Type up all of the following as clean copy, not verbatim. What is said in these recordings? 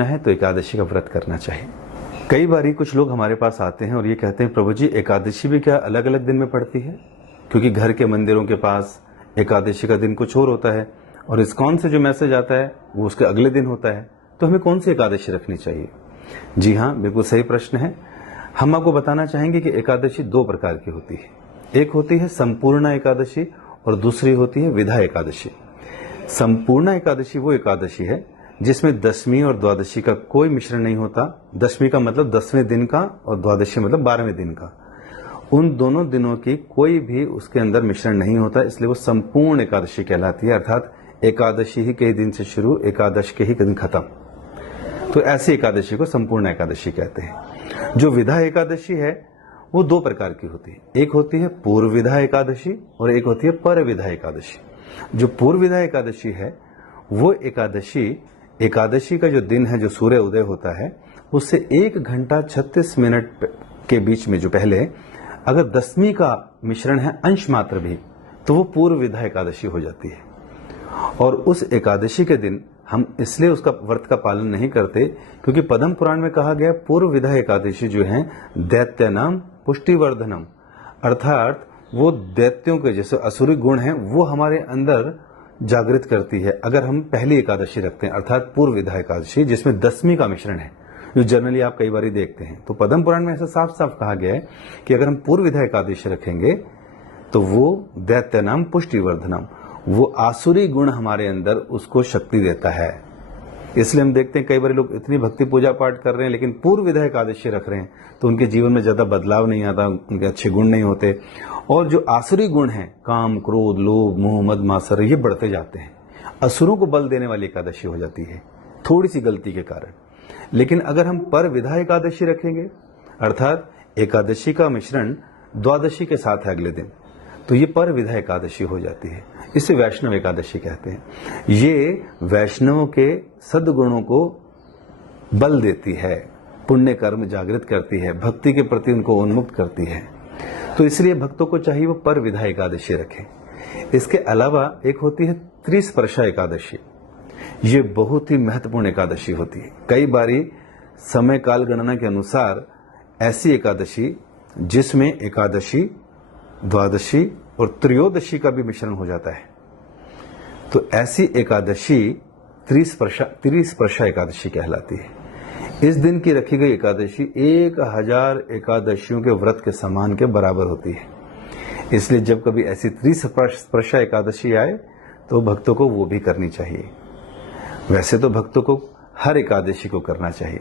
है तो एकादशी का व्रत करना चाहिए। कई बारी कुछ लोग हमारे पास आते हैं और ये कहते हैं, प्रभु जी एकादशी भी क्या अलग अलग दिन में पड़ती है? क्योंकि घर के मंदिरों के पास एकादशी का दिन कुछ और होता है और इस्कॉन से जो मैसेज आता है वो उसके अगले दिन होता है, तो हमें कौन सी एकादशी रखनी चाहिए? जी हाँ, बिल्कुल सही प्रश्न है। हम आपको बताना चाहेंगे कि एकादशी दो प्रकार की होती है। एक होती है संपूर्ण एकादशी और दूसरी होती है विधा एकादशी। संपूर्ण एकादशी वो एकादशी है जिसमें दशमी और द्वादशी का कोई मिश्रण नहीं होता। दशमी का मतलब 10वें दिन का और द्वादशी मतलब 12वें दिन का। उन दोनों दिनों की कोई भी उसके अंदर मिश्रण नहीं होता, इसलिए वो संपूर्ण एकादशी कहलाती है। अर्थात एकादशी ही के दिन से शुरू, एकादश के ही दिन खत्म। तो ऐसी एकादशी को संपूर्ण एकादशी कहते हैं। जो विधा एकादशी है वो दो प्रकार की होती है। एक होती है पूर्व विधा एकादशी और एक होती है पर विधा एकादशी। जो पूर्व विधा एकादशी है वो एकादशी का जो दिन है, जो सूर्य उदय होता है उससे 1 घंटा 36 मिनट के बीच में जो पहले अगर दशमी का मिश्रण है अंश मात्र भी, तो वो पूर्व विधा एकादशी हो जाती है। और उस एकादशी के दिन हम इसलिए उसका व्रत का पालन नहीं करते क्योंकि पद्म पुराण में कहा गया पूर्व विधा एकादशी जो है दैत्यानाम पुष्टिवर्धनम, अर्थात वो दैत्यों के जैसे असुरी गुण हैं वो हमारे अंदर जागृत करती है अगर हम पहली एकादशी रखते हैं, अर्थात पूर्व विधा एकादशी जिसमें दशमी का मिश्रण है, जो जनरली आप कई बार देखते हैं। तो पद्म पुराण में ऐसा साफ साफ कहा गया है कि अगर हम पूर्व विधा एकादशी रखेंगे तो वो दैत्यानाम पुष्टिवर्धनम, वो आसुरी गुण हमारे अंदर उसको शक्ति देता है। इसलिए हम देखते हैं कई बार लोग इतनी भक्ति पूजा पाठ कर रहे हैं लेकिन पूर्व विधा एकादशी रख रहे हैं तो उनके जीवन में ज्यादा बदलाव नहीं आता, उनके अच्छे गुण नहीं होते और जो आसुरी गुण हैं काम क्रोध लोभ मोह मद मात्सर्य ये बढ़ते जाते हैं। असुरों को बल देने वाली एकादशी हो जाती है थोड़ी सी गलती के कारण। लेकिन अगर हम पर विधा एकादशी रखेंगे अर्थात एकादशी का मिश्रण द्वादशी के साथ है अगले दिन, तो ये पर विधा एकादशी हो जाती है। इसे वैष्णव एकादशी कहते हैं। ये वैष्णवों के सद्गुणों को बल देती है, पुण्य कर्म जागृत करती है, भक्ति के प्रति उनको उन्मुक्त करती है। तो इसलिए भक्तों को चाहिए वो पर विधा एकादशी रखें। इसके अलावा एक होती है त्रिस्पर्शा एकादशी। ये बहुत ही महत्वपूर्ण एकादशी होती है। कई बारी समय काल गणना के अनुसार ऐसी एकादशी जिसमें एकादशी द्वादशी और त्रयोदशी का भी मिश्रण हो जाता है, तो ऐसी एकादशी त्रिस्पर्शा एकादशी कहलाती है। इस दिन की रखी गई एकादशी 1000 एकादशियों के व्रत के समान के बराबर होती है। इसलिए जब कभी ऐसी त्रिस्पर्शा एकादशी आए तो भक्तों को वो भी करनी चाहिए। वैसे तो भक्तों को हर एकादशी को करना चाहिए,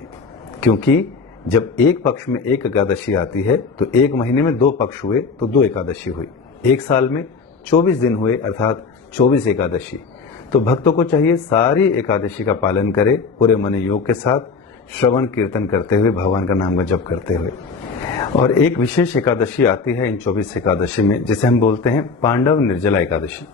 क्योंकि जब एक पक्ष में एक एकादशी आती है तो एक महीने में 2 पक्ष हुए तो 2 एकादशी हुई। एक साल में 24 दिन हुए अर्थात 24 एकादशी। तो भक्तों को चाहिए सारी एकादशी का पालन करें पूरे मन योग के साथ, श्रवण कीर्तन करते हुए, भगवान का नाम का जप करते हुए। और एक विशेष एकादशी आती है इन 24 एकादशी में जिसे हम बोलते हैं पांडव निर्जला एकादशी।